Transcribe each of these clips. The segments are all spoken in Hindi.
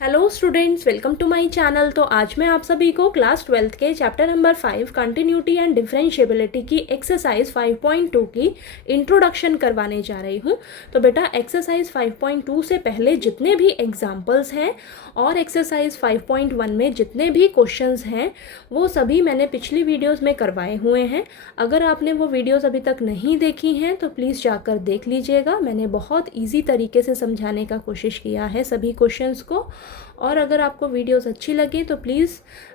Hello students, welcome to my channel. तो आज मैं आप सभी को क्लास 12th के chapter number 5 continuity and differentiability की एक्सरसाइज 5.2 की इंट्रोडक्शन करवाने जा रही हूँ। तो बेटा एक्सरसाइज 5.2 से पहले जितने भी एग्जाम्पल्स हैं और एक्सरसाइज 5.1 में जितने भी क्वेश्चंस हैं वो सभी मैंने पिछली वीडियोज़ में करवाए हुए हैं। अगर आपने वो वीडियोज़ अभी तक नहीं देखी हैं तो प्लीज़ जाकर देख लीजिएगा। मैंने बहुत ईजी तरीके से समझाने का कोशिश किया है सभी क्वेश्चंस को। और अगर आपको वीडियोस अच्छी लगे तो प्लीज़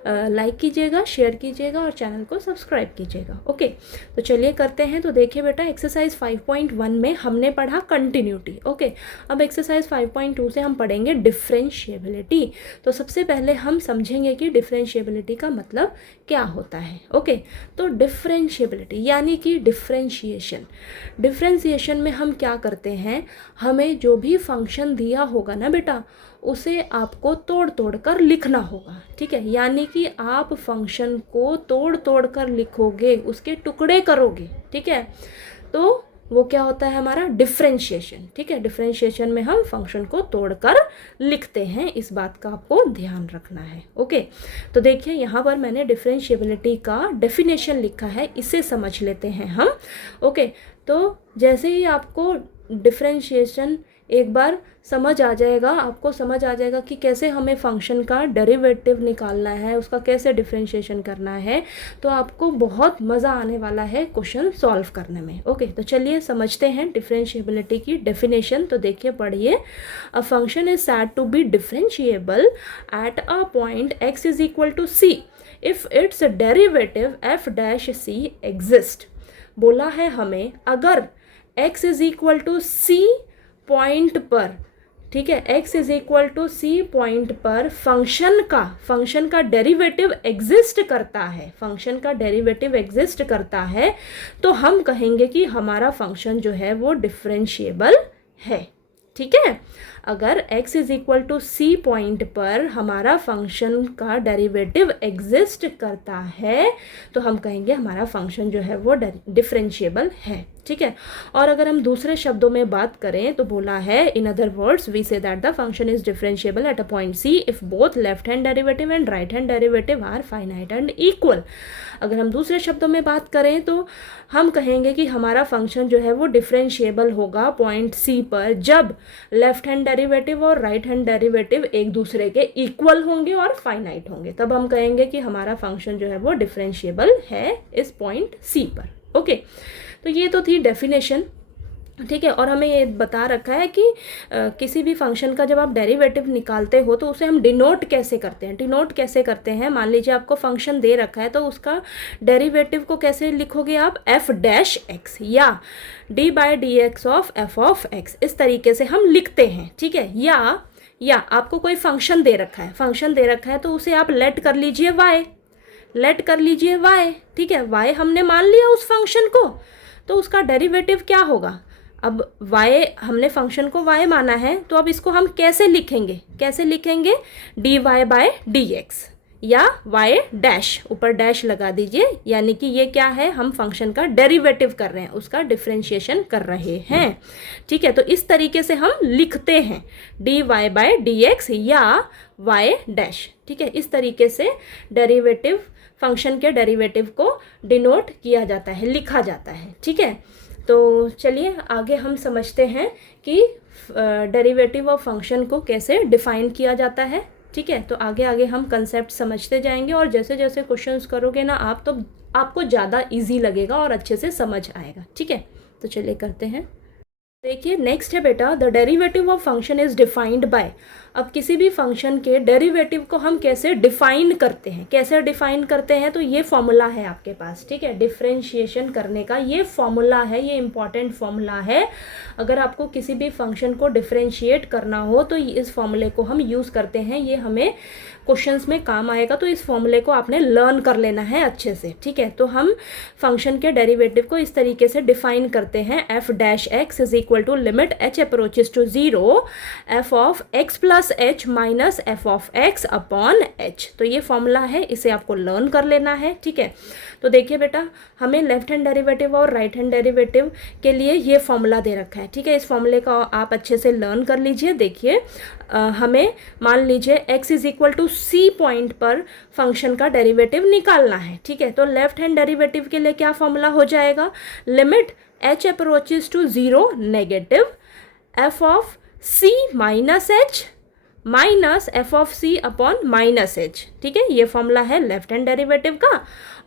लाइक कीजिएगा, शेयर कीजिएगा और चैनल को सब्सक्राइब कीजिएगा। ओके, तो चलिए करते हैं। तो देखिए बेटा एक्सरसाइज 5.1 में हमने पढ़ा कंटिन्यूटी। ओके, अब एक्सरसाइज 5.2 से हम पढ़ेंगे डिफरेंशिएबिलिटी। तो सबसे पहले हम समझेंगे कि डिफरेंशिएबिलिटी का मतलब क्या होता है। ओके, तो डिफरेंशिएबिलिटी यानी कि डिफरेंशिएशन। डिफरेंशिएशन में हम क्या करते हैं, हमें जो भी फंक्शन दिया होगा ना बेटा उसे आपको तोड़ तोड़ कर लिखना होगा। ठीक है, यानी कि आप फंक्शन को तोड़ तोड़ कर लिखोगे, उसके टुकड़े करोगे। ठीक है, तो वो क्या होता है हमारा डिफरेंशिएशन। ठीक है, डिफरेंशिएशन में हम फंक्शन को तोड़कर लिखते हैं, इस बात का आपको ध्यान रखना है। ओके, तो देखिए यहाँ पर मैंने डिफरेंशिएबिलिटी का डेफिनेशन लिखा है, इसे समझ लेते हैं हम। ओके, तो जैसे ही आपको डिफरेंशिएशन एक बार समझ आ जाएगा, आपको समझ आ जाएगा कि कैसे हमें फंक्शन का डेरिवेटिव निकालना है, उसका कैसे डिफरेंशिएशन करना है, तो आपको बहुत मज़ा आने वाला है क्वेश्चन सॉल्व करने में। ओके, तो चलिए समझते हैं डिफरेंशिएबिलिटी की डेफिनेशन। तो देखिए पढ़िए, a function is said to be differentiable at a point x is equal to c if its derivative f dash c exist. बोला है हमें अगर x is equal to c point पर, ठीक है, x is equal to c point पर फंक्शन का डेरिवेटिव एग्जिस्ट करता है, फंक्शन का डेरिवेटिव एग्जिस्ट करता है, तो हम कहेंगे कि हमारा फंक्शन जो है वो डिफरेंशिएबल है। ठीक है, अगर x is equal to c point पर हमारा फंक्शन का डेरिवेटिव एग्जिस्ट करता है तो हम कहेंगे हमारा फंक्शन जो है वो डिफरेंशिएबल है। ठीक है, और अगर हम दूसरे शब्दों में बात करें तो बोला है in other words we say that the function is differentiable at a point C if both left hand derivative and right hand derivative are finite and equal. अगर हम दूसरे शब्दों में बात करें तो हम कहेंगे कि हमारा फंक्शन जो है वो डिफरेंशिएबल होगा पॉइंट सी पर जब लेफ्ट हैंड डेरिवेटिव और राइट हैंड डेरिवेटिव एक दूसरे के इक्वल होंगे और फाइनाइट होंगे, तब हम कहेंगे कि हमारा फंक्शन जो है वो डिफरेंशिएबल है इस पॉइंट सी पर। ओके, तो ये तो थी डेफिनेशन। ठीक है, और हमें ये बता रखा है कि किसी भी फंक्शन का जब आप डेरिवेटिव निकालते हो तो उसे हम डिनोट कैसे करते हैं। डिनोट कैसे करते हैं, मान लीजिए आपको फंक्शन दे रखा है तो उसका डेरिवेटिव को कैसे लिखोगे आप, एफ डैश एक्स या D by D x of x, इस तरीके से हम लिखते हैं। ठीक है, या आपको कोई फंक्शन दे रखा है तो उसे आप लेट कर लीजिए y। ठीक है, y हमने मान लिया उस फंक्शन को, तो उसका डेरिवेटिव क्या होगा। अब y, हमने फंक्शन को y माना है तो अब इसको हम कैसे लिखेंगे D Y by D X या y डैश, ऊपर डैश लगा दीजिए, यानी कि ये क्या है, हम फंक्शन का डेरिवेटिव कर रहे हैं, उसका डिफरेंशिएशन कर रहे हैं। ठीक है, तो इस तरीके से हम लिखते हैं D Y by D X या y डैश। ठीक है, इस तरीके से डेरिवेटिव, फंक्शन के डेरिवेटिव को डिनोट किया जाता है, लिखा जाता है। ठीक है, तो चलिए आगे हम समझते हैं कि डेरिवेटिव ऑफ फंक्शन को कैसे डिफाइन किया जाता है। ठीक है, तो आगे हम कंसेप्ट समझते जाएंगे और जैसे जैसे क्वेश्चंस करोगे ना आप, तो आपको ज़्यादा इजी लगेगा और अच्छे से समझ आएगा। ठीक है, तो चलिए करते हैं। देखिए नेक्स्ट है बेटा, the derivative of function is defined by. अब किसी भी फंक्शन के डेरिवेटिव को हम कैसे डिफाइन करते हैं, तो ये फॉर्मूला है आपके पास। ठीक है, डिफरेंशिएशन करने का ये फॉर्मूला है, ये इंपॉर्टेंट फॉर्मूला है। अगर आपको किसी भी फंक्शन को डिफरेंशिएट करना हो तो इस फॉर्मूले को हम यूज़ करते हैं, ये हमें क्वेश्चंस में काम आएगा, तो इस फॉर्मूले को आपने लर्न कर लेना है अच्छे से। ठीक है, तो हम फंक्शन के डेरिवेटिव को इस तरीके से डिफाइन करते हैं, F dash X is equal to limit H approaches to 0 F of X plus plus H minus F of X upon H. तो ये फॉर्मूला है, इसे आपको लर्न कर लेना है, ठीक है। तो देखिए बेटा, हमें लेफ्ट हैंड डेरिवेटिव और राइट हैंड डेरिवेटिव के लिए ये फॉर्मूला दे रखा है, ठीक है। इस फॉर्मूले का आप अच्छे से लर्न कर लीजिए। देखिए हमें मान लीजिए x is equal to C point पर फंक्शन का डेरिवेटिव निकालना है, ठीक है। तो लेफ्ट हैंड डेरिवेटिव के लिए क्या फॉर्मूला हो जाएगा, limit h approaches to 0 negative f of c minus H minus F of C upon minus H, ठीक है। ये फॉर्मूला है लेफ्ट हैंड डेरिवेटिव का।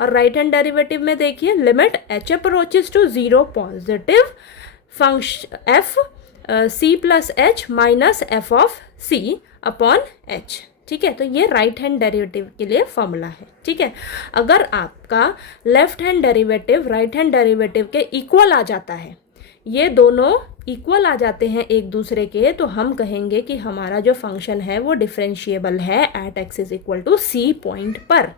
और राइट हैंड डेरिवेटिव में देखिए limit h approaches to 0 positive function F C plus H minus F of C upon H, ठीक है। तो ये राइट हैंड डेरिवेटिव के लिए फॉर्मूला है, ठीक है। अगर आपका left hand derivative right hand derivative के इक्वल आ जाता है, ये दोनों इक्वल आ जाते हैं एक दूसरे के, तो हम कहेंगे कि हमारा जो फंक्शन है वो डिफरेंशिएबल है at X is equal to C point पर,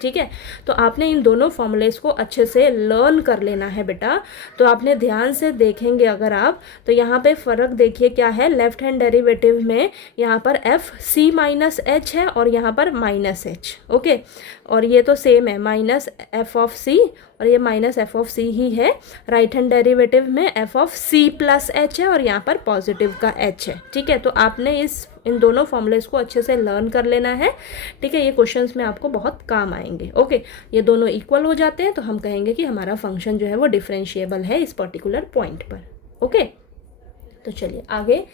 ठीक है। तो आपने इन दोनों फॉर्मूलेस को अच्छे से लर्न कर लेना है बेटा। तो आपने ध्यान से देखेंगे अगर आप, तो यहाँ पे फ़र्क देखिए क्या है, लेफ्ट हैंड डेरिवेटिव में यहाँ पर एफ सी माइनस एच है और यहाँ पर माइनस एच, ओके। और ये तो सेम है, माइनस एफ ऑफ सी और ये माइनस एफ ऑफ सी ही है। राइट हैंड डेरिवेटिव में F of C plus H है और यहाँ पर पॉजिटिव का एच है, ठीक है। तो आपने इन दोनों फॉर्मूलेस को अच्छे से लर्न कर लेना है, ठीक है। ये क्वेश्चंस में आपको बहुत काम आएंगे, ओके। ये दोनों इक्वल हो जाते हैं तो हम कहेंगे कि हमारा फंक्शन जो है वो डिफरेंशिएबल है इस पर्टिकुलर पॉइंट पर, ओके। तो चलिए आगे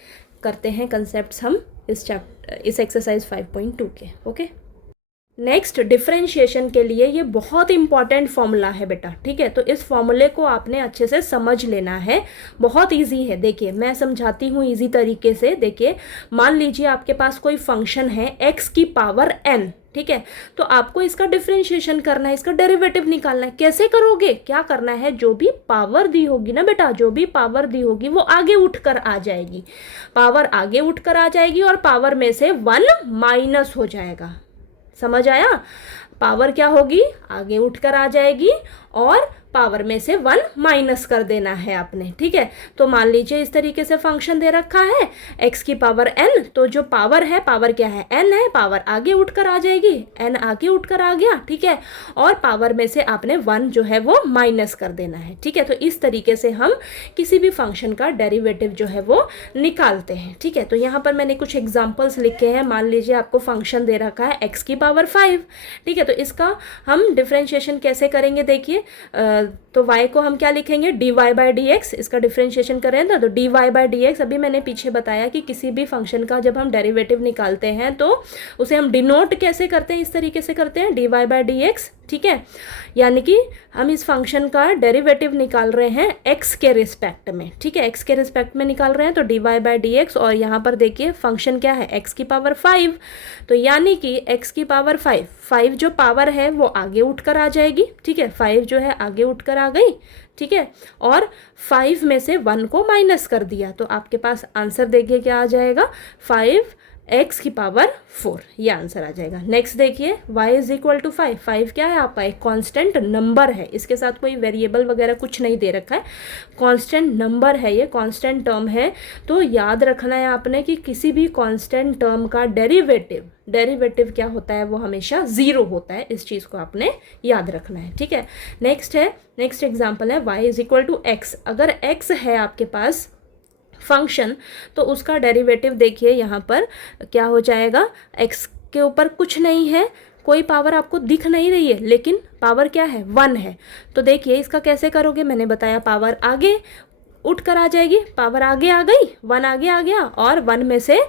करते हैं कंसेप्ट्स हम इस एक्सरसाइज 5.2 के, ओके। नेक्स्ट डिफरेंशिएशन के लिए ये बहुत इंपॉर्टेंट फॉर्मूला है बेटा, ठीक है। तो इस फॉर्मूले को आपने अच्छे से समझ लेना है, बहुत इजी है। देखिए मैं समझाती हूँ इजी तरीके से। देखिए मान लीजिए आपके पास कोई फंक्शन है x की पावर n, ठीक है। तो आपको इसका डिफरेंशिएशन करना है, इसका डेरिवेटिव निकालना है। कैसे करोगे, क्या करना है, जो भी पावर दी होगी ना बेटा, जो भी पावर दी होगी वो आगे उठकर आ जाएगी, पावर आगे उठकर आ जाएगी और पावर में से 1 माइनस हो जाएगा। समझ आया, पावर क्या होगी, आगे उठकर आ जाएगी और पावर में से 1 माइनस कर देना है आपने, ठीक है। तो मान लीजिए इस तरीके से फंक्शन दे रखा है x की पावर n, तो जो पावर है, पावर क्या है, n है, पावर आगे उठकर आ जाएगी, n आगे उठकर आ गया, ठीक है। और पावर में से आपने 1 जो है वो माइनस कर देना है, ठीक है। तो इस तरीके से हम किसी भी फंक्शन का डेरिवेटिव जो है वो निकालते हैं, ठीक है। तो यहाँ पर मैंने कुछ एग्जाम्पल्स लिखे हैं। मान लीजिए आपको फंक्शन दे रखा है x की पावर 5, ठीक है। तो इसका हम डिफ्रेंशिएशन कैसे करेंगे, देखिए तो y को हम क्या लिखेंगे, dy बाई डी एक्स। इसका डिफ्रेंशिएशन करें ना तो dy बाई डी एक्स। अभी मैंने पीछे बताया कि किसी भी फंक्शन का जब हम डेरिवेटिव निकालते हैं तो उसे हम डिनोट कैसे करते हैं, इस तरीके से करते हैं, dy बाई डी एक्स, ठीक है। यानी कि हम इस फंक्शन का डेरिवेटिव निकाल रहे हैं x के रिस्पेक्ट में, ठीक है। x के रिस्पेक्ट में निकाल रहे हैं तो dy बाई डी एक्स। और यहाँ पर देखिए फंक्शन क्या है, x की पावर 5, तो यानी कि x की पावर 5 जो पावर है वो आगे उठकर आ जाएगी, ठीक है। 5 जो है आगे उठकर आ गई, ठीक है। और 5 में से 1 को माइनस कर दिया तो आपके पास आंसर देखिए क्या आ जाएगा, 5x की पावर 4, ये आंसर आ जाएगा। नेक्स्ट देखिए y इज इक्वल टू 5। 5 क्या है आपका, एक कांस्टेंट नंबर है, इसके साथ कोई वेरिएबल वगैरह कुछ नहीं दे रखा है, कांस्टेंट नंबर है, ये कांस्टेंट टर्म है। तो याद रखना है आपने कि किसी भी कांस्टेंट टर्म का डेरिवेटिव क्या होता है, वो हमेशा 0 होता है। इस चीज़ को आपने याद रखना है, ठीक है। नेक्स्ट एग्जाम्पल है y is equal to x। अगर x है आपके पास फंक्शन तो उसका डेरिवेटिव देखिए यहाँ पर क्या हो जाएगा, x के ऊपर कुछ नहीं है, कोई पावर आपको दिख नहीं रही है, लेकिन पावर क्या है, 1 है। तो देखिए इसका कैसे करोगे, मैंने बताया पावर आगे उठ कर आ जाएगी, पावर आगे आ गई, 1 आगे आ गया और 1 में से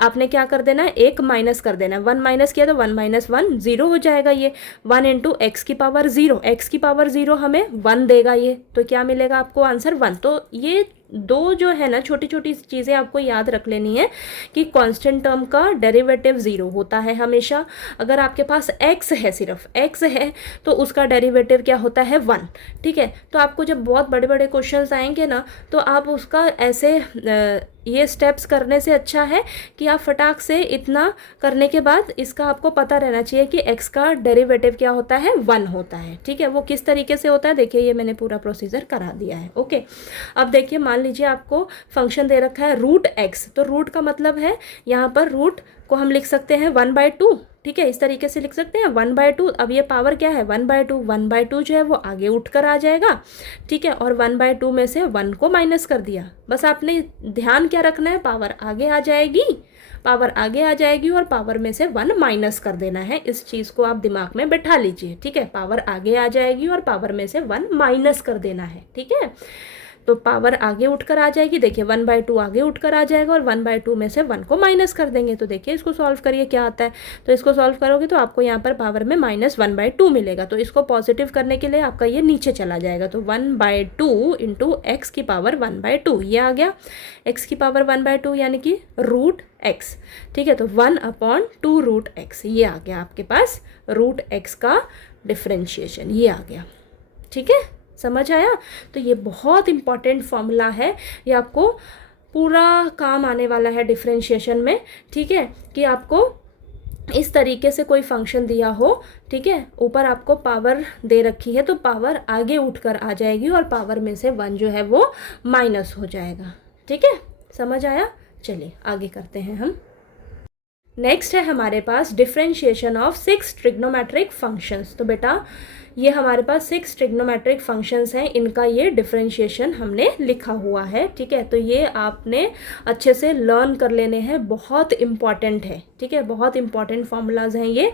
आपने क्या कर देना है, 1 माइनस कर देना है। 1 माइनस किया तो 1 माइनस 1 0 हो जाएगा। ये 1 इंटू एक्स की पावर 0, एक्स की पावर 0 हमें 1 देगा ये, तो क्या मिलेगा आपको आंसर 1। तो ये दो जो है ना छोटी छोटी चीज़ें आपको याद रख लेनी है कि कांस्टेंट टर्म का डेरिवेटिव 0 होता है हमेशा। अगर आपके पास x है, सिर्फ x है, तो उसका डेरिवेटिव क्या होता है, 1, ठीक है। तो आपको जब बहुत बड़े बड़े क्वेश्चंस आएंगे ना तो आप उसका ऐसे ये स्टेप्स करने से अच्छा है कि आप फटाक से इतना करने के बाद इसका आपको पता रहना चाहिए कि x का डेरिवेटिव क्या होता है, 1 होता है। ठीक है, वो किस तरीके से होता है देखिए, ये मैंने पूरा प्रोसीजर करा दिया है। ओके, अब देखिए मान लीजिए आपको फंक्शन दे रखा है रूट x, तो रूट का मतलब है यहाँ पर रूट को हम लिख सकते हैं 1/2। ठीक है, इस तरीके से लिख सकते हैं 1/2। अब ये पावर क्या है 1/2, 1/2 जो है वो आगे उठ कर आ जाएगा। ठीक है, और 1/2 में से 1 को माइनस कर दिया। बस आपने ध्यान क्या रखना है, पावर आगे आ जाएगी, पावर आगे आ जाएगी और पावर में से 1 माइनस कर देना है। इस चीज़ को आप दिमाग में बैठा लीजिए। ठीक है, पावर आगे आ जाएगी और पावर में से 1 माइनस कर देना है। ठीक है, तो पावर आगे उठकर आ जाएगी, देखिए 1/2 आगे उठकर आ जाएगा और 1/2 में से 1 को माइनस कर देंगे। तो देखिए इसको सॉल्व करिए क्या आता है। तो इसको सॉल्व करोगे तो आपको यहाँ पर पावर में -1/2 मिलेगा। तो इसको पॉजिटिव करने के लिए आपका ये नीचे चला जाएगा। तो 1/2 इंटू एक्स की पावर 1/2 ये आ गया, x की पावर 1/2 यानी कि रूट x। ठीक है, तो 1/2 रूट x ये आ गया आपके पास रूट x का डिफ्रेंशिएशन, ये आ गया। ठीक है, समझ आया। तो ये बहुत इंपॉर्टेंट फॉर्मूला है, ये आपको पूरा काम आने वाला है डिफरेंशिएशन में। ठीक है, कि आपको इस तरीके से कोई फंक्शन दिया हो, ठीक है, ऊपर आपको पावर दे रखी है तो पावर आगे उठकर आ जाएगी और पावर में से 1 जो है वो माइनस हो जाएगा। ठीक है, समझ आया। चलिए आगे करते हैं हम। नेक्स्ट है हमारे पास डिफरेंशिएशन ऑफ 6 ट्रिग्नोमेट्रिक फंक्शंस। तो बेटा ये हमारे पास 6 ट्रिग्नोमेट्रिक फंक्शंस हैं, इनका ये डिफरेंशिएशन हमने लिखा हुआ है। ठीक है, तो ये आपने अच्छे से लर्न कर लेने हैं, बहुत इंपॉर्टेंट है। ठीक है, बहुत इंपॉर्टेंट फार्मूलाज हैं ये।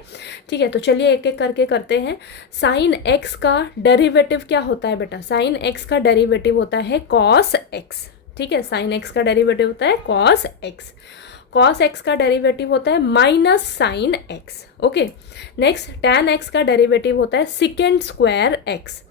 ठीक है, तो चलिए एक एक करके करते हैं। साइन एक्स का डेरिवेटिव क्या होता है बेटा, साइन एक्स का डेरिवेटिव होता है कॉस एक्स। ठीक है, साइन एक्स का डेरिवेटिव होता है कॉस एक्स। कॉस एक्स का डेरिवेटिव होता है minus sine x. Okay, next tan x का डेरिवेटिव होता है secant square x.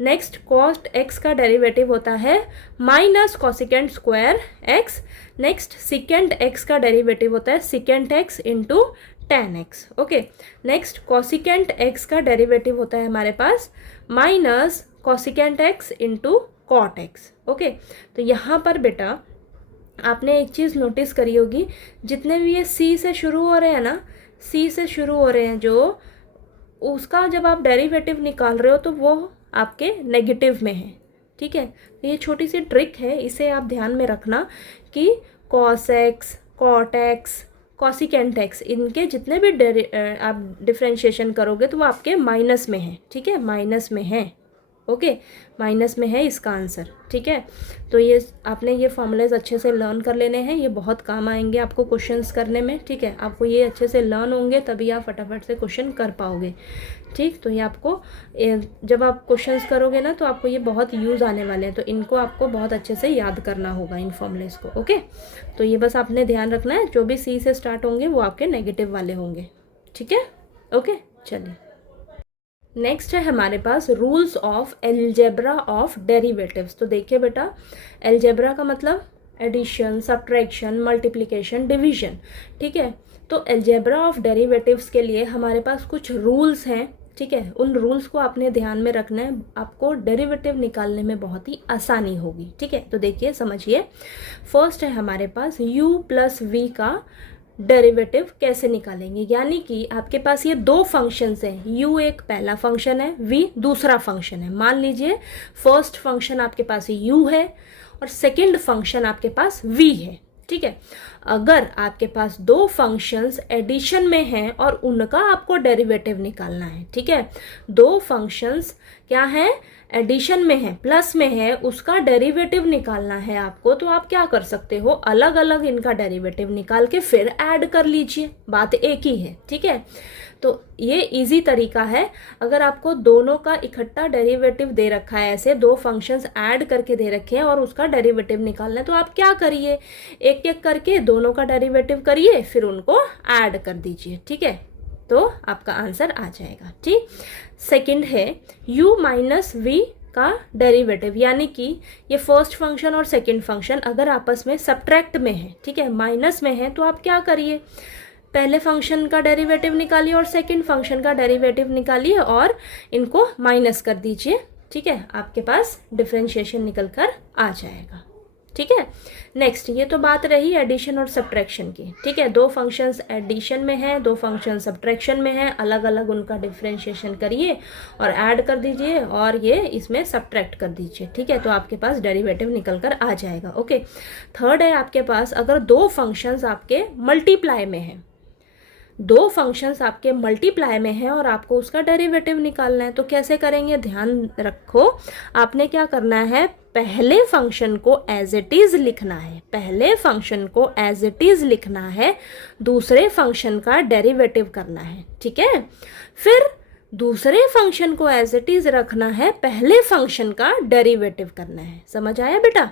Next cot x का डेरिवेटिव होता है minus cosecant square x. Next secant x का डेरिवेटिव होता है secant x into tan x. Okay, next cosecant x का डेरिवेटिव होता है हमारे पास minus cosecant x into cot x. Okay, तो यहाँ पर बेटा आपने एक चीज़ नोटिस करी होगी, जितने भी ये सी से शुरू हो रहे हैं ना, सी से शुरू हो रहे हैं जो, उसका जब आप डेरिवेटिव निकाल रहे हो तो वो आपके नेगेटिव में है। ठीक है, तो ये छोटी सी ट्रिक है, इसे आप ध्यान में रखना कि cos X, cot X, cosecant X, इनके जितने भी आप डिफ्रेंशिएशन करोगे तो वो आपके माइनस में है। ठीक है, माइनस में है। ओके, माइनस में है इसका आंसर। ठीक है, तो ये आपने ये फॉर्मूलेज अच्छे से लर्न कर लेने हैं, ये बहुत काम आएंगे आपको क्वेश्चंस करने में। ठीक है, आपको ये अच्छे से लर्न होंगे तभी आप फटाफट से क्वेश्चन कर पाओगे। ठीक, तो ये आपको जब आप क्वेश्चंस करोगे ना तो आपको ये बहुत यूज़ आने वाले हैं, तो इनको आपको बहुत अच्छे से याद करना होगा इन फॉर्मूलेज को। ओके, तो ये बस आपने ध्यान रखना है, जो भी सी से स्टार्ट होंगे वो आपके नेगेटिव वाले होंगे। ठीक है, ओके, चलिए नेक्स्ट है हमारे पास rules of algebra of derivatives. तो देखिए बेटा, एल्जेब्रा का मतलब एडिशन, सब्ट्रैक्शन, मल्टीप्लिकेशन, डिवीजन। ठीक है, तो एल्जेब्रा ऑफ डेरिवेटिव्स के लिए हमारे पास कुछ रूल्स हैं। ठीक है, उन रूल्स को आपने ध्यान में रखना है, आपको डेरिवेटिव निकालने में बहुत ही आसानी होगी। ठीक है, तो देखिए समझिए, फर्स्ट है हमारे पास u प्लस वी का डेरिवेटिव कैसे निकालेंगे। यानी कि आपके पास ये दो फंक्शंस हैं, u एक पहला फंक्शन है, v दूसरा फंक्शन है। मान लीजिए फर्स्ट फंक्शन आपके पास u है और सेकंड फंक्शन आपके पास v है। ठीक है, अगर आपके पास दो फंक्शंस एडिशन में हैं और उनका आपको डेरिवेटिव निकालना है, ठीक है, दो फंक्शंस क्या है, एडिशन में है, प्लस में है, उसका डेरिवेटिव निकालना है आपको, तो आप क्या कर सकते हो, अलग अलग इनका डेरिवेटिव निकाल के फिर ऐड कर लीजिए, बात एक ही है। ठीक है, तो ये इजी तरीका है। अगर आपको दोनों का इकट्ठा डेरिवेटिव दे रखा है, ऐसे दो फंक्शंस ऐड करके दे रखे हैं और उसका डेरिवेटिव निकालना है, तो आप क्या करिए, एक एक करके दोनों का डेरिवेटिव करिए, फिर उनको ऐड कर दीजिए। ठीक है, तो आपका आंसर आ जाएगा। ठीक, सेकंड है u माइनस वी का डेरिवेटिव, यानी कि ये फर्स्ट फंक्शन और सेकंड फंक्शन अगर आपस में सब्ट्रैक्ट में है, ठीक है, माइनस में है, तो आप क्या करिए, पहले फंक्शन का डेरिवेटिव निकालिए और सेकंड फंक्शन का डेरिवेटिव निकालिए और इनको माइनस कर दीजिए। ठीक है, आपके पास डिफरेंशिएशन निकल कर आ जाएगा। ठीक है। नेक्स्ट, ये तो बात रही एडिशन और सब्ट्रैक्शन की, ठीक है। दो फंक्शंस एडिशन में है, दो फंक्शन सब्ट्रैक्शन में है, अलग अलग उनका डिफरेंशिएशन करिए और ऐड कर दीजिए और ये इसमें सब्ट्रैक्ट कर दीजिए, ठीक है। तो आपके पास डेरिवेटिव निकल कर आ जाएगा। ओके, थर्ड है आपके पास, अगर दो फंक्शंस आपके मल्टीप्लाई में है, दो फंक्शंस आपके मल्टीप्लाई में है और आपको उसका डेरिवेटिव निकालना है, तो कैसे करेंगे, ध्यान रखो। आपने क्या करना है, पहले फंक्शन को एज इट इज लिखना है, पहले फंक्शन को एज इट इज लिखना है, दूसरे फंक्शन का डेरिवेटिव करना है, ठीक है। फिर दूसरे फंक्शन को एज इट इज रखना है, पहले फंक्शन का डेरिवेटिव करना है। समझ आया बेटा?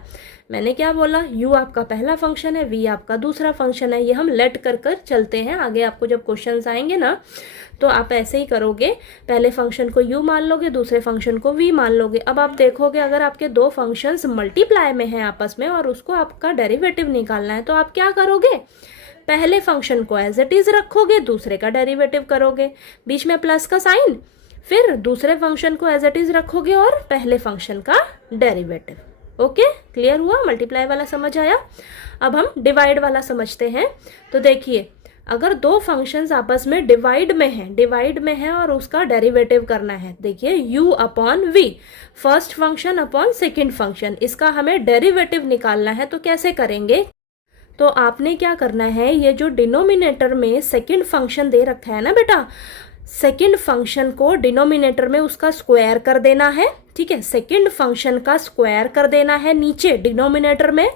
मैंने क्या बोला, u आपका पहला फंक्शन है, v आपका दूसरा फंक्शन है। ये हम लेट कर कर चलते हैं, आगे आपको जब क्वेश्चंस आएंगे ना तो आप ऐसे ही करोगे, पहले फंक्शन को u मान लोगे, दूसरे फंक्शन को v मान लोगे। अब आप देखोगे अगर आपके दो फंक्शंस मल्टीप्लाई में हैं आपस में और उसको आपका डेरिवेटिव निकालना है, तो आप क्या करोगे, पहले फंक्शन को एज इट इज रखोगे, दूसरे का डेरिवेटिव करोगे, बीच में प्लस का साइन, फिर दूसरे फंक्शन को एज इट इज रखोगे और पहले फंक्शन का डेरिवेटिव। ओके, क्लियर हुआ? मल्टीप्लाई वाला समझ आया। अब हम डिवाइड वाला समझते हैं। तो देखिए, अगर दो फंक्शंस आपस में डिवाइड में है और उसका डेरिवेटिव करना है, देखिए u upon v, first function upon second function, इसका हमें डेरिवेटिव निकालना है। तो कैसे करेंगे, तो आपने क्या करना है, ये जो डिनोमिनेटर में सेकंड फंक्शन दे रखा है ना बेटा, सेकंड फंक्शन को डिनोमिनेटर में उसका स्क्वायर कर देना है, ठीक है। सेकंड फंक्शन का स्क्वायर कर देना है नीचे डिनोमिनेटर में,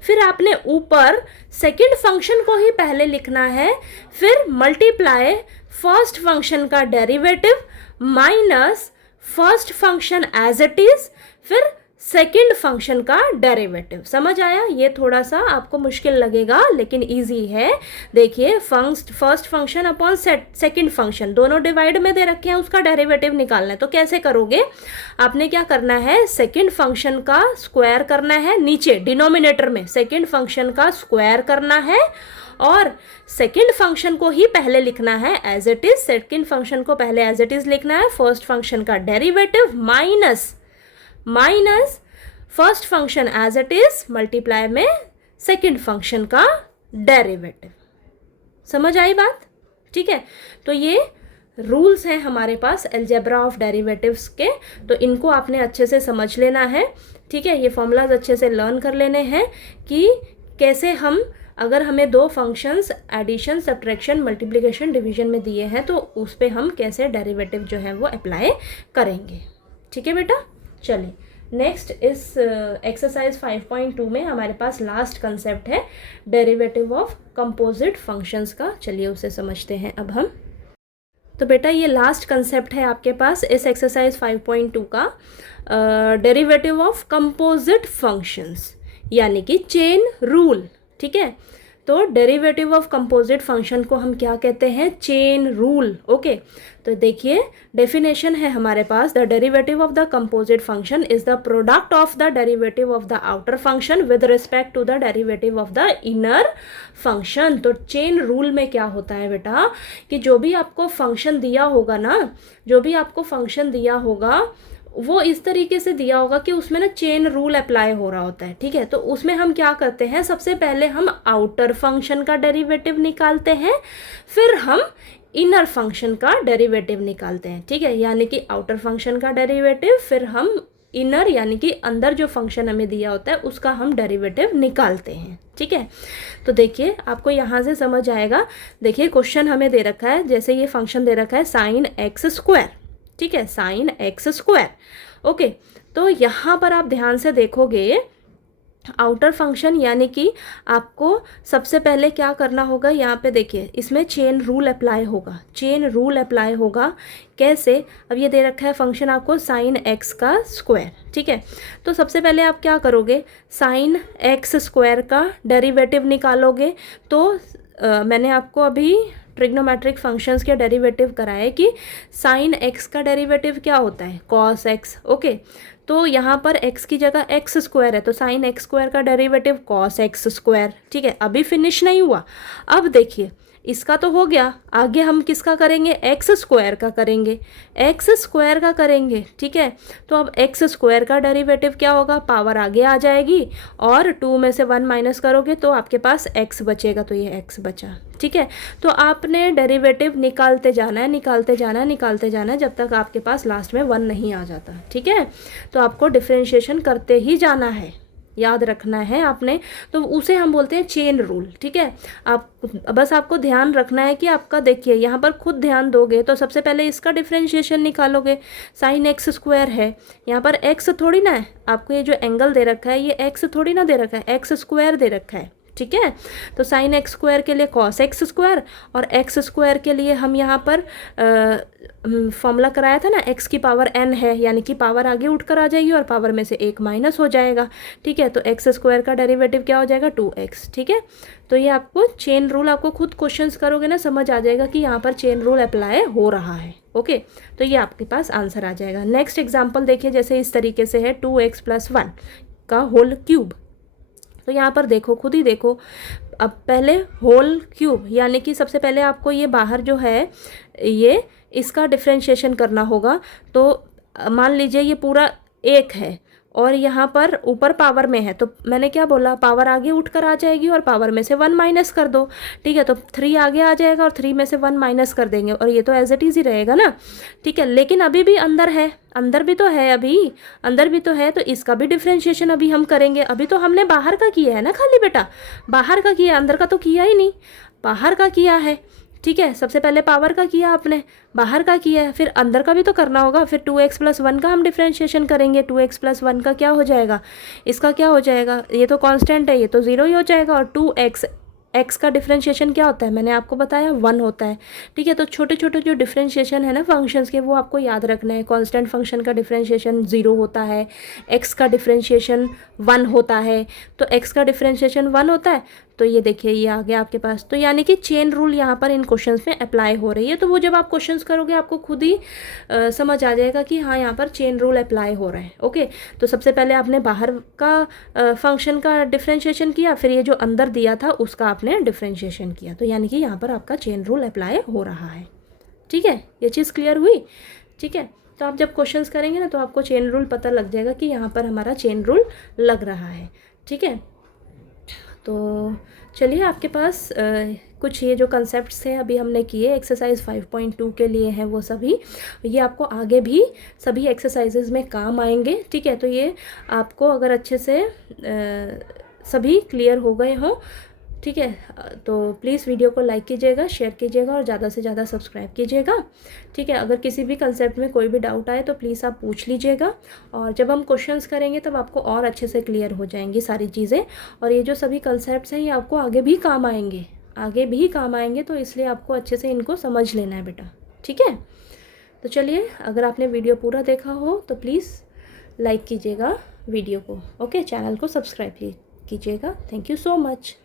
फिर आपने ऊपर सेकंड फंक्शन को ही पहले लिखना है, फिर मल्टीप्लाई फर्स्ट फंक्शन का derivative minus first function as it is, फिर सेकेंड फंक्शन का डेरिवेटिव। समझ आया? ये थोड़ा सा आपको मुश्किल लगेगा लेकिन इजी है। देखिए, first function upon second function दोनों डिवाइड में दे रखे हैं, उसका डेरिवेटिव निकालना है। तो कैसे करोगे, आपने क्या करना है, सेकेंड फंक्शन का स्क्वायर करना है नीचे डिनोमिनेटर में, सेकेंड फंक्शन का स्क्वायर करना है और सेकेंड फंक्शन को ही पहले लिखना है as it is, second function को पहले एज इट इज लिखना है, फर्स्ट फंक्शन का derivative minus first function as it is multiply में सेकेंड फंक्शन का डेरिवेटिव। समझ आई बात? ठीक है, तो ये रूल्स हैं हमारे पास अलजेब्रा ऑफ डेरिवेटिव्स के, तो इनको आपने अच्छे से समझ लेना है, ठीक है। ये फॉर्मूलाज अच्छे से लर्न कर लेने हैं कि कैसे हम, अगर हमें दो functions addition, subtraction, multiplication, division में दिए हैं तो उस पर हम कैसे डेरिवेटिव जो है वो अप्लाई करेंगे। ठीक है बेटा, चलिए नेक्स्ट इस एक्सरसाइज 5.2 में हमारे पास लास्ट कंसेप्ट है डेरिवेटिव ऑफ कंपोजिट फंक्शंस का। चलिए उसे समझते हैं अब हम। तो बेटा ये लास्ट कंसेप्ट है आपके पास इस एक्सरसाइज 5.2 का, डेरिवेटिव ऑफ कंपोजिट फंक्शंस यानी कि चेन रूल। ठीक है, तो डेरिवेटिव ऑफ कंपोजिट फंक्शन को हम क्या कहते हैं, चेन रूल। ओके, तो देखिए डेफिनेशन है हमारे पास, the derivative of the composite function is the product of the derivative of the outer function with respect to the derivative of the inner function. तो चेन रूल में क्या होता है बेटा कि जो भी आपको फंक्शन दिया होगा ना, जो भी आपको फंक्शन दिया होगा वो इस तरीके से दिया होगा कि उसमें ना चेन रूल अप्लाई हो रहा होता है। ठीक है, तो उसमें हम क्या करते हैं, सबसे पहले हम आउटर फंक्शन का डेरिवेटिव निकालते हैं, फिर हम इनर फंक्शन का डेरिवेटिव निकालते हैं। ठीक है, यानी कि आउटर फंक्शन का डेरिवेटिव, फिर हम इनर यानी कि अंदर जो फंक्शन हमें दिया होता है उसका हम डेरिवेटिव निकालते हैं। ठीक है, तो देखिए आपको यहाँ से समझ आएगा। देखिए क्वेश्चन हमें दे रखा है, जैसे ये फंक्शन दे रखा है साइन एक्स स्क्वायर। ठीक है, साइन एक्स स्क्वायर। ओके, तो यहाँ पर आप ध्यान से देखोगे आउटर फंक्शन यानी कि आपको सबसे पहले क्या करना होगा, यहाँ पे देखिए इसमें चेन रूल अप्लाई होगा। चेन रूल अप्लाई होगा कैसे, अब ये दे रखा है फंक्शन आपको साइन एक्स का स्क्वायर। ठीक है, तो सबसे पहले आप क्या करोगे, साइन एक्स स्क्वायर का डेरिवेटिव निकालोगे। तो मैंने आपको अभी ट्रिग्नोमेट्रिक फंक्शंस के डेरिवेटिव कराए कि साइन एक्स का डेरिवेटिव क्या होता है, कॉस एक्स। ओके, तो यहाँ पर x की जगह एक्स स्क्वायर है, तो साइन एक्स स्क्वायर का डेरिवेटिव कॉस एक्स स्क्वायर। ठीक है, अभी फिनिश नहीं हुआ। अब देखिए इसका तो हो गया, आगे हम किसका करेंगे, एक्स स्क्वायर का करेंगे, एक्स स्क्वायर का करेंगे, ठीक है। तो अब एक्स स्क्वायर का डेरिवेटिव क्या होगा, पावर आगे आ जाएगी और 2 में से 1 माइनस करोगे तो आपके पास एक्स बचेगा, तो ये एक्स बचा, ठीक है। तो आपने डेरिवेटिव निकालते जाना है, निकालते जाना है, निकालते जाना है जब तक आपके पास लास्ट में 1 नहीं आ जाता, ठीक है। तो आपको डिफरेंशिएशन करते ही जाना है, याद रखना है आपने। तो उसे हम बोलते हैं चेन रूल, ठीक है। आप बस आपको ध्यान रखना है कि आपका, देखिए यहाँ पर खुद ध्यान दोगे तो सबसे पहले इसका डिफरेंशिएशन निकालोगे, साइन एक्स स्क्वायर है, यहाँ पर एक्स थोड़ी ना है, आपको ये जो एंगल दे रखा है ये एक्स थोड़ी ना दे रखा है, एक्स स्क्वायर दे रखा है, ठीक है। तो साइन एक्स स्क्वायर के लिए कॉस एक्स स्क्वायर और एक्स स्क्वायर के लिए हम यहाँ पर फॉर्मूला कराया था ना, एक्स की पावर एन है, यानी कि पावर आगे उठ कर आ जाएगी और पावर में से एक माइनस हो जाएगा, ठीक है। तो एक्स स्क्वायर का डेरिवेटिव क्या हो जाएगा, 2x, ठीक है। तो ये आपको चेन रूल, आपको खुद क्वेश्चंस करोगे ना समझ आ जाएगा कि यहाँ पर चेन रूल अप्लाई हो रहा है, ओके। तो ये आपके पास आंसर आ जाएगा। नेक्स्ट एग्जाम्पल देखिए, जैसे इस तरीके से है 2x + 1 का होल क्यूब। तो यहाँ पर देखो, खुद ही देखो, अब पहले होल क्यूब यानी कि सबसे पहले आपको ये बाहर जो है ये इसका डिफरेंशिएशन करना होगा। तो मान लीजिए ये पूरा 1 है और यहाँ पर ऊपर पावर में है, तो मैंने क्या बोला, पावर आगे उठ कर आ जाएगी और पावर में से 1 माइनस कर दो, ठीक है। तो 3 आगे आ जाएगा और 3 में से 1 माइनस कर देंगे और ये तो एज इट इज़ ही रहेगा ना, ठीक है। लेकिन अभी भी अंदर है, अंदर भी तो है, अभी अंदर भी तो है, तो इसका भी डिफरेंशिएशन अभी हम करेंगे। अभी तो हमने बाहर का किया है ना, खाली बेटा बाहर का किया, अंदर का तो किया ही नहीं, बाहर का किया है, ठीक है। सबसे पहले पावर का किया आपने, बाहर का किया है, फिर अंदर का भी तो करना होगा। फिर 2x + 1 का हम डिफरेंशिएशन करेंगे, 2x + 1 का क्या हो जाएगा, इसका क्या हो जाएगा, ये तो कांस्टेंट है, ये तो 0 ही हो जाएगा। और 2x, एक्स का डिफरेंशिएशन क्या होता है, मैंने आपको बताया 1 होता है, ठीक है। तो छोटे छोटे जो डिफरेंशिएशन है ना फंक्शंस के, वो आपको याद रखना है। कांस्टेंट फंक्शन का डिफरेंशिएशन 0 होता है, एक्स का डिफरेंशिएशन 1 होता है, तो एक्स का डिफरेंशिएशन 1 होता है। तो ये देखिए ये आ गया आपके पास। तो यानी कि चेन रूल यहाँ पर इन क्वेश्चंस में अप्लाई हो रही है। तो वो जब आप क्वेश्चंस करोगे आपको खुद ही समझ आ जाएगा कि हाँ यहाँ पर चेन रूल अप्लाई हो रहा है, ओके। तो सबसे पहले आपने बाहर का फंक्शन का डिफरेंशिएशन किया, फिर ये जो अंदर दिया था उसका आपने डिफरेंशिएशन किया, तो यानी कि यहाँ पर आपका चेन रूल अप्लाई हो रहा है, ठीक है। ये चीज़ क्लियर हुई, ठीक है। तो आप जब क्वेश्चंस करेंगे ना तो आपको चेन रूल पता लग जाएगा कि यहाँ पर हमारा चेन रूल लग रहा है, ठीक है। तो चलिए, आपके पास कुछ ये जो कंसेप्ट्स हैं अभी हमने किए एक्सरसाइज 5.2 के लिए हैं, वो सभी ये आपको आगे भी सभी एक्सरसाइजेज में काम आएंगे, ठीक है। तो ये आपको अगर अच्छे से सभी क्लियर हो गए हों, ठीक है, तो प्लीज़ वीडियो को लाइक कीजिएगा, शेयर कीजिएगा और ज़्यादा से ज़्यादा सब्सक्राइब कीजिएगा, ठीक है। अगर किसी भी कंसेप्ट में कोई भी डाउट आए तो प्लीज़ आप पूछ लीजिएगा, और जब हम क्वेश्चंस करेंगे तब आपको और अच्छे से क्लियर हो जाएंगी सारी चीज़ें। और ये जो सभी कंसेप्ट्स हैं ये आपको आगे भी काम आएंगे, आगे भी काम आएंगे, तो इसलिए आपको अच्छे से इनको समझ लेना है बेटा, ठीक है। तो चलिए, अगर आपने वीडियो पूरा देखा हो तो प्लीज़ लाइक कीजिएगा वीडियो को, ओके। चैनल को सब्सक्राइब कीजिएगा। Thank you so much.